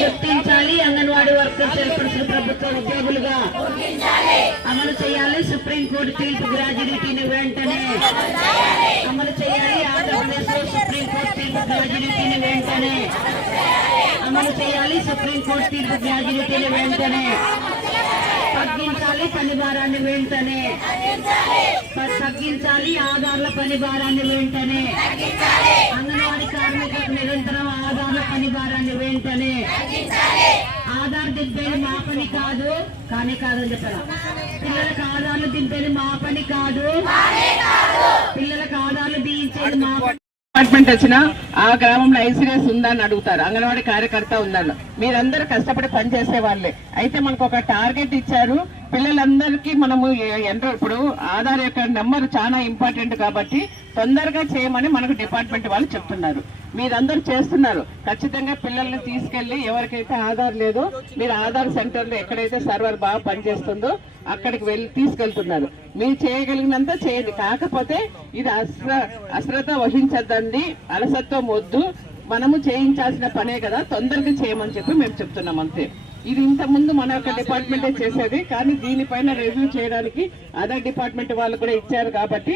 గుర్తించాలి. Anganwadi workers helpers ప్రభుత్వ ఉద్యోగులుగా అమలు చేయాలి. సుప్రీంకోర్టు తీర్పు గ్రాడ్యుయేటీని వెంటనే అమలు చేయాలి. ఆంధ్రప్రదేశ్ లో సుప్రీంకోర్టు తీర్పు గ్రాడ్యుయేటీని వెంటనే అమలు చేయాలి. సుప్రీంకోర్టు తీర్పు గ్రాడ్యుయేటీని వెంటనే తగ్గించాలి. పని భారాన్ని వెంటనే తగ్గించాలి. ఆధార్ల పని భారాన్ని వెంటనే అంగన్వాడీ కార్మికులకు నిరంతరం ఆధార్ల పని భారాన్ని వెంటనే ఆధార్ దింపేది మా పని కాదు కాదని చెప్పారు. పిల్లలకు ఆధార్లు దింపేది మా పని కాదు, పిల్లలకు ఆధార్లు దించేది మా పని. డిపార్ట్మెంట్ వచ్చినా ఆ గ్రామంలో ఐసీఎస్ ఉందా అని అడుగుతారు, అంగన్వాడీ కార్యకర్త ఉందని. మీరందరూ కష్టపడి పనిచేసే వాళ్ళే. అయితే మనకు ఒక టార్గెట్ ఇచ్చారు, పిల్లలందరికీ మనము ఇప్పుడు ఆధార్ యొక్క నెంబర్ చాలా ఇంపార్టెంట్ కాబట్టి తొందరగా చేయమని మనకు డిపార్ట్మెంట్ వాళ్ళు చెప్తున్నారు. మీరందరూ చేస్తున్నారు. ఖచ్చితంగా పిల్లల్ని తీసుకెళ్లి ఎవరికైతే ఆధార్ లేదో మీరు ఆధార్ సెంటర్ లో ఎక్కడైతే సర్వర్ బాగా పనిచేస్తుందో అక్కడికి వెళ్ళి తీసుకెళ్తున్నారు. మీరు చేయగలిగినంత చేయండి. కాకపోతే ఇది అశ్రద్ధ వహించద్దండి, అలసత్వం వద్దు. మనము చేయించాల్సిన పనే కదా, తొందరగా చేయమని చెప్పి మేము చెప్తున్నాం అంతే. ఇది ఇంతకుముందు మన యొక్క డిపార్ట్మెంటే చేసేది, కానీ దీనిపైన రివ్యూ చేయడానికి అదర్ డిపార్ట్మెంట్ వాళ్ళు కూడా ఇచ్చారు కాబట్టి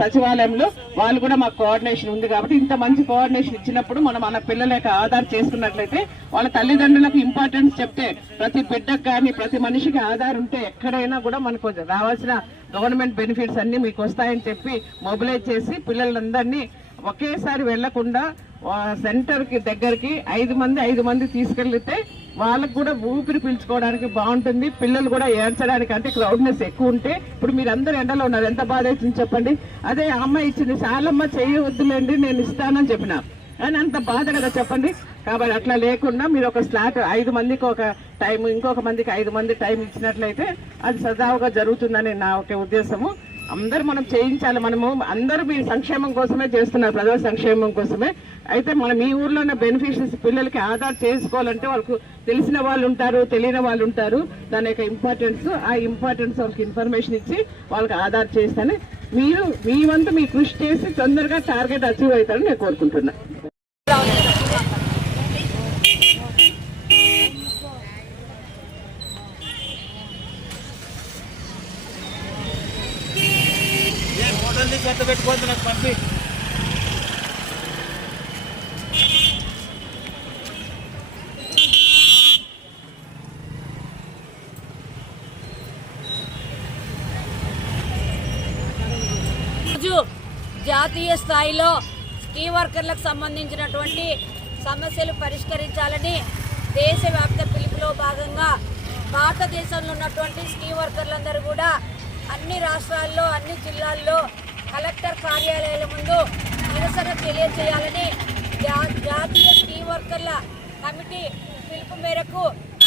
సచివాలయంలో వాళ్ళు కూడా మాకు కోఆర్డినేషన్ ఉంది కాబట్టి ఇంత మంచి కోఆర్డినేషన్ ఇచ్చినప్పుడు మనం మన పిల్లల యొక్క ఆధార్ చేసుకున్నట్లయితే వాళ్ళ తల్లిదండ్రులకు ఇంపార్టెన్స్ చెప్తే ప్రతి బిడ్డకు కానీ ప్రతి మనిషికి ఆధార్ ఉంటే ఎక్కడైనా కూడా మనకు రావాల్సిన గవర్నమెంట్ బెనిఫిట్స్ అన్ని మీకు వస్తాయని చెప్పి మొబిలైజ్ చేసి పిల్లలందరినీ ఒకేసారి వెళ్లకుండా సెంటర్ కి దగ్గరికి 5 మంది తీసుకెళ్తే వాళ్ళకు కూడా ఊపిరి పీల్చుకోవడానికి బాగుంటుంది. పిల్లలు కూడా ఏడ్చడానికి, అంటే క్రౌడ్నెస్ ఎక్కువ ఉంటే ఇప్పుడు మీరందరూ ఎండలో ఉన్నారు, ఎంత బాధ అవుతుంది చెప్పండి. అదే అమ్మాయి ఇచ్చింది, చాలమ్మ చేయవద్దులేండి నేను ఇస్తానని చెప్పిన, అని అంత బాధ కదా చెప్పండి. కాబట్టి అట్లా లేకుండా మీరు ఒక స్లాట్ 5 మందికి ఒక టైం, ఇంకొక మందికి 5 మంది టైం ఇచ్చినట్లయితే అది సజావుగా జరుగుతుందని నా ఒక ఉద్దేశము. అందరూ మనం చేయించాలి. మనము అందరూ మీ సంక్షేమం కోసమే చేస్తున్నారు, ప్రజా సంక్షేమం కోసమే. అయితే మనం మీ ఊర్లో ఉన్న బెనిఫిషరీస్ పిల్లలకి ఆధార్ చేసుకోవాలంటే వాళ్ళకు తెలిసిన వాళ్ళు ఉంటారు, తెలియని వాళ్ళు ఉంటారు. దాని యొక్క ఇంపార్టెన్స్, ఆ ఇంపార్టెన్స్ వాళ్ళకి ఇన్ఫర్మేషన్ ఇచ్చి వాళ్ళకి ఆధార్ చేస్తేనే మీరు మీ వంతు మీ కృషి చేసి తొందరగా టార్గెట్ అచీవ్ అవుతారని నేను కోరుకుంటున్నా. పెట్టుకోవద్దు నాకు పంపి. జాతీయ స్థాయిలో స్కీమ్ వర్కర్లకు సంబంధించినటువంటి సమస్యలు పరిష్కరించాలని దేశవ్యాప్త పిలుపులో భాగంగా భారతదేశంలో ఉన్నటువంటి స్కీమ్ వర్కర్లందరూ కూడా అన్ని రాష్ట్రాల్లో అన్ని జిల్లాల్లో కలెక్టర్ కార్యాలయాల ముందు నిరసన తెలియజేయాలని జాతీయ స్కీమ్ వర్కర్ల కమిటీ పిలుపు మేరకు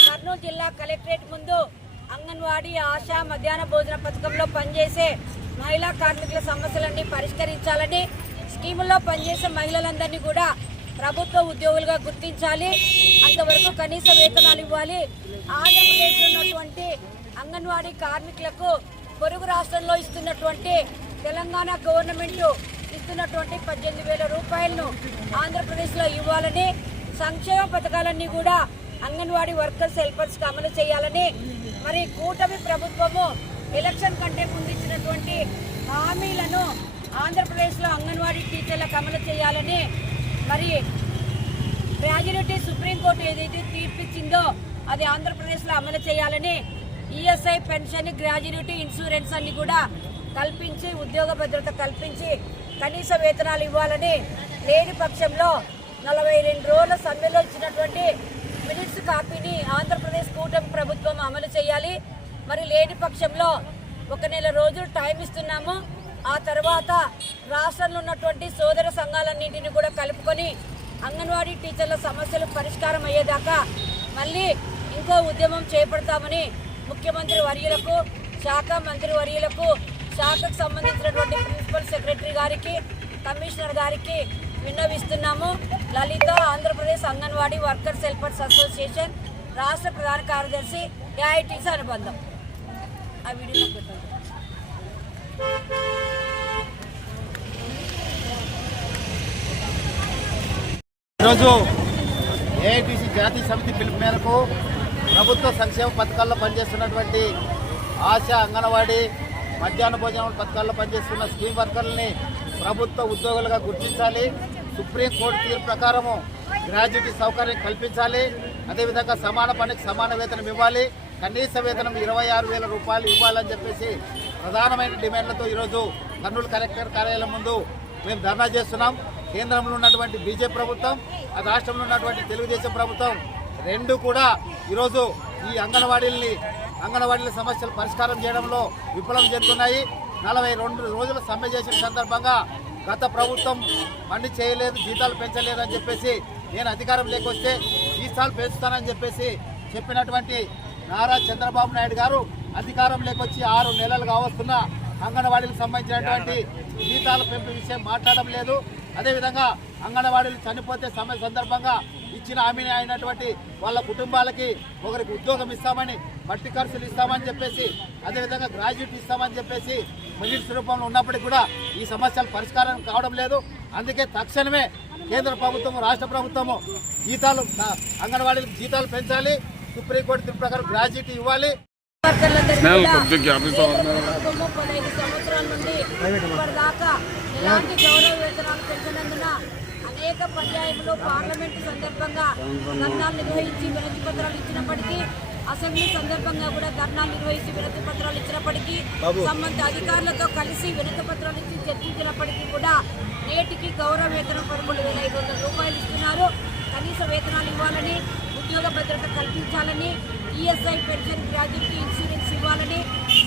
కర్నూలు జిల్లా కలెక్టరేట్ ముందు అంగన్వాడీ, ఆశా, మధ్యాహ్న భోజన పథకంలో పనిచేసే మహిళా కార్మికుల సమస్యలన్నీ పరిష్కరించాలని, స్కీముల్లో పనిచేసే మహిళలందరినీ కూడా ప్రభుత్వ ఉద్యోగులుగా గుర్తించాలి, అంతవరకు కనీస వేతనాలు ఇవ్వాలి. ఆంధ్రప్రదేశ్లో ఉన్నటువంటి అంగన్వాడీ కార్మికులకు పొరుగు రాష్ట్రంలో ఇస్తున్నటువంటి తెలంగాణ గవర్నమెంట్ ఇస్తున్నటువంటి 18,000 రూపాయలను ఆంధ్రప్రదేశ్లో ఇవ్వాలని, సంక్షేమ పథకాలన్నీ కూడా అంగన్వాడీ వర్కర్స్ హెల్పర్స్కి అమలు చేయాలని, మరి కూటమి ప్రభుత్వము ఎలక్షన్ కంటే ముందు ఇచ్చినటువంటి హామీలను ఆంధ్రప్రదేశ్లో అంగన్వాడీ టీచర్లకు అమలు చేయాలని, మరి గ్రాడ్యుయేటీ సుప్రీంకోర్టు ఏదైతే తీర్పిచ్చిందో అది ఆంధ్రప్రదేశ్లో అమలు చేయాలని, ఈఎస్ఐ పెన్షన్, గ్రాడ్యుయేటీ ఇన్సూరెన్స్ అన్ని కూడా కల్పించి ఉద్యోగ భద్రత కల్పించి కనీస వేతనాలు ఇవ్వాలని, లేని పక్షంలో 42 రోజుల సమ్మెలో ఇచ్చినటువంటి మినిట్స్ కాపీని ఆంధ్రప్రదేశ్ కూటమి ప్రభుత్వం అమలు చేయాలి. మరి లేని పక్షంలో 1 నెల రోజులు టైం ఇస్తున్నాము. ఆ తర్వాత రాష్ట్రంలో ఉన్నటువంటి సోదర సంఘాలన్నింటినీ కూడా కలుపుకొని అంగన్వాడీ టీచర్ల సమస్యలు పరిష్కారం అయ్యేదాకా మళ్ళీ ఇంకో ఉద్యమం చేపడతామని ముఖ్యమంత్రి వర్యులకు, శాఖ మంత్రి వర్యులకు, శాఖకు సంబంధించినటువంటి ప్రిన్సిపల్ సెక్రటరీ గారికి, కమిషనర్ గారికి విన్నవిస్తున్నాము. Lalitha Andhra Pradesh anganwadi workers helpers association రాష్ట్ర ప్రధాన కార్యదర్శి, ఏఐటీసీ అనుబంధం. ఆ వీడియో ఈరోజు ఏఐటీసీ జాతీయ సమితి పిలుపు మేరకు ప్రభుత్వ సంక్షేమ పథకాల్లో పనిచేస్తున్నటువంటి ఆశా అంగన్వాడీ మధ్యాహ్న భోజనం పథకాల్లో పనిచేస్తున్న స్కీమ్ వర్కర్లని ప్రభుత్వ ఉద్యోగులుగా గుర్తించాలి. సుప్రీంకోర్టు తీర్పు ప్రకారము గ్రాడ్యుయేటీ సౌకర్యం కల్పించాలి. అదేవిధంగా సమాన పనికి సమాన వేతనం ఇవ్వాలి. కనీస వేతనం 26,000 రూపాయలు ఇవ్వాలని చెప్పేసి ప్రధానమైన డిమాండ్లతో ఈరోజు కర్నూలు కలెక్టర్ కార్యాలయం ముందు మేము ధర్నా చేస్తున్నాం. కేంద్రంలో ఉన్నటువంటి బీజేపీ ప్రభుత్వం, ఆ రాష్ట్రంలో ఉన్నటువంటి తెలుగుదేశం ప్రభుత్వం రెండు కూడా ఈరోజు ఈ అంగన్వాడీల సమస్యలు పరిష్కారం చేయడంలో విఫలం చెందుతున్నాయి. 42 రోజుల సమ్మె చేసిన సందర్భంగా గత ప్రభుత్వం పని చేయలేదు, జీతాలు పెంచలేదు అని చెప్పేసి నేను అధికారం లేకొస్తే జీతాలు పెంచుతానని చెప్పేసి చెప్పినటువంటి నారా చంద్రబాబు నాయుడు గారు అధికారం లేకొచ్చి 6 నెలలు కావస్తున్న అంగన్వాడీలకు సంబంధించినటువంటి జీతాల పెంపు విషయం మాట్లాడడం లేదు. అదేవిధంగా అంగన్వాడీలు చనిపోతే సమ్మె సందర్భంగా ఇచ్చిన హామీని అయినటువంటి వాళ్ళ కుటుంబాలకి ఒకరికి ఉద్యోగం ఇస్తామని, మట్టి ఖర్చులు ఇస్తామని చెప్పేసి, అదేవిధంగా గ్రాడ్యుయేట్ ఇస్తామని చెప్పేసి మినిట్స్ రూపంలో ఉన్నప్పటికీ కూడా ఈ సమస్యలు పరిష్కారం కావడం లేదు. అందుకే తక్షణమే కేంద్ర ప్రభుత్వం, రాష్ట్ర ప్రభుత్వము అంగన్వాడీలకు జీతాలు పెంచాలి. సుప్రీంకోర్టు తీర్పు ప్రకారం గ్రాడ్యుయేట్ ఇవ్వాలి. 15 సంవత్సరాల నుండి ఇప్పటిదాకా ఎలాంటి గౌరవ వేతనాలు పెంచినందున అనేక పర్యాయములు పార్లమెంటు సందర్భంగా ధర్నాలు నిర్వహించి వినతి పత్రాలు ఇచ్చినప్పటికీ, అసెంబ్లీ సందర్భంగా కూడా ధర్నాలు నిర్వహించి వినతి పత్రాలు ఇచ్చినప్పటికీ, సంబంధిత అధికారులతో కలిసి వినతి పత్రాలు ఇచ్చి చర్చించినప్పటికీ కూడా నేటికి గౌరవ వేతనం 13,500 రూపాయలు ఇస్తున్నారు. కనీస వేతనాలు ఇవ్వాలని, ఉద్యోగ భద్రత కల్పించాలని, ఈఎస్ఐ పెన్షన్, గ్రాడ్యుయేటీ ఇన్సూరెన్స్ ఇవ్వాలని,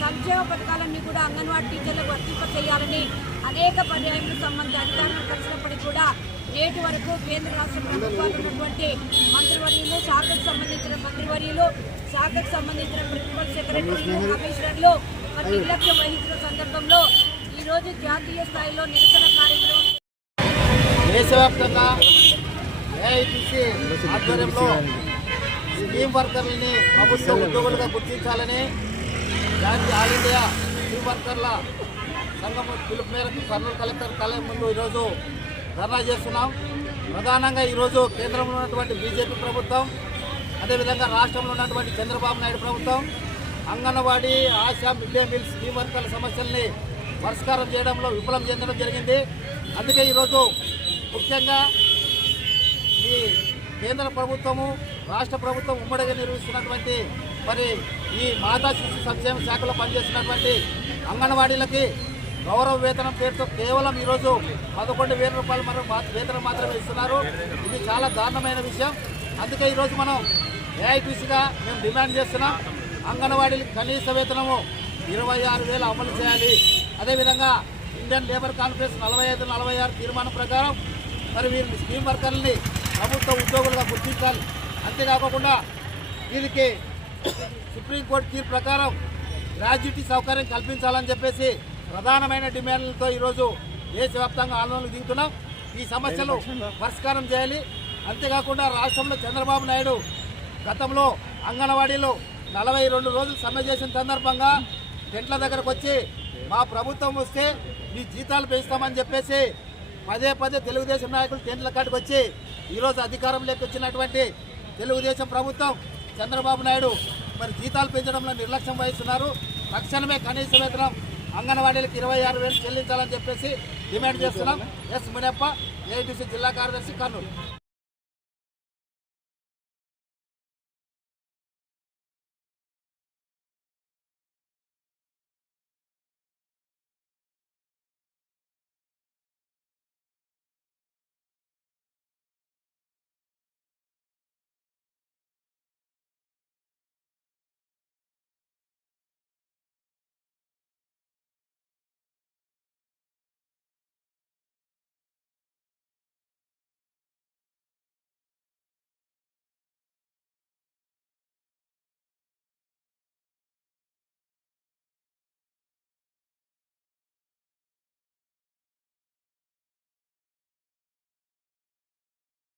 సంక్షేమ పథకాలన్నీ కూడా అంగన్వాడీ టీచర్లకు వర్తింపచేయాలని అనేక పర్యాయములు సంబంధిత అధికారులను కలిసినప్పటికీ కూడా నేటి వరకు కేంద్ర రాష్ట్ర ప్రభుత్వాలు ఉన్నటువంటి మంత్రివర్యులు, శాఖకు సంబంధించిన మంత్రివర్యులు, శాఖకు సంబంధించిన ప్రిన్సిపల్ సెక్రటరీలు, కమిషనర్లు నిర్లక్ష్యం వహించిన సందర్భంలో ఈరోజు జాతీయ స్థాయిలో నిరసన కార్యక్రమం దేశవ్యాప్తంగా ఏఐటీసీ ఆధ్వర్యంలో స్కీమ్ వర్కర్లని ప్రభుత్వ ఉద్యోగులుగా గుర్తించాలని ఆల్ ఇండియా స్కీమ్ వర్కర్ల సంఘం పిలుపు మేరకు కర్నూలు కలెక్టర్ కార్యాలయం ముందు ఈరోజు ధర్నా చేస్తున్నాం. ప్రధానంగా ఈరోజు కేంద్రంలో ఉన్నటువంటి బీజేపీ ప్రభుత్వం, అదేవిధంగా రాష్ట్రంలో ఉన్నటువంటి చంద్రబాబు నాయుడు ప్రభుత్వం anganwadi, ASHA, mid day meal scheme వర్కర్ల సమస్యల్ని పరిష్కారం చేయడంలో విఫలం చెందడం జరిగింది. అందుకే ఈరోజు ముఖ్యంగా ఈ కేంద్ర ప్రభుత్వము, రాష్ట్ర ప్రభుత్వం ఉమ్మడిగా నిర్వహిస్తున్నటువంటి మరి ఈ మాతా శిశు సంక్షేమ శాఖలో పనిచేస్తున్నటువంటి అంగన్వాడీలకి గౌరవ వేతనం పేరుతో కేవలం ఈరోజు 11,000 రూపాయలు వేతనం మాత్రమే ఇస్తున్నారు. ఇది చాలా దారుణమైన విషయం. అందుకే ఈరోజు మనం ఏఐటీసీగా మేము డిమాండ్ చేస్తున్నాం. అంగన్వాడీలకు కనీస వేతనము 26,000 అమలు చేయాలి. అదేవిధంగా ఇండియన్ లేబర్ కాన్ఫరెన్స్ 45-46 తీర్మానం ప్రకారం మరి వీరిని స్కీమ్ వర్కర్లని ప్రభుత్వ ఉద్యోగులుగా గుర్తించాలి. అంతేకాకుండా వీరికి సుప్రీంకోర్టు తీర్పు ప్రకారం గ్రాడ్యుయేటీ సౌకర్యం కల్పించాలని చెప్పేసి ప్రధానమైన డిమాండ్లతో ఈరోజు దేశవ్యాప్తంగా ఆందోళనకు దిగుతున్నాం. ఈ సమస్యలు పరిష్కారం చేయాలి. అంతేకాకుండా రాష్ట్రంలో చంద్రబాబు నాయుడు గతంలో అంగన్వాడీలో 42 రోజులు సమ్మె చేసిన సందర్భంగా టెంట్ల దగ్గరకు వచ్చి మా ప్రభుత్వం వస్తే మీ జీతాలు పెంచుతామని చెప్పేసి పదే తెలుగుదేశం నాయకులు టెంట్ల కాడికి వచ్చి ఈరోజు అధికారంలోకి వచ్చినటువంటి తెలుగుదేశం ప్రభుత్వం, చంద్రబాబు నాయుడు మరి జీతాలు పెంచడంలో నిర్లక్ష్యం వహిస్తున్నారు. తక్షణమే కనీస వేతనం అంగన్వాడీలకు 26,000 చెల్లించాలని చెప్పేసి డిమాండ్ చేస్తున్నాం. ఎస్ మునప్ప, ఏఐటీసీ జిల్లా కార్యదర్శి, కర్నూలు.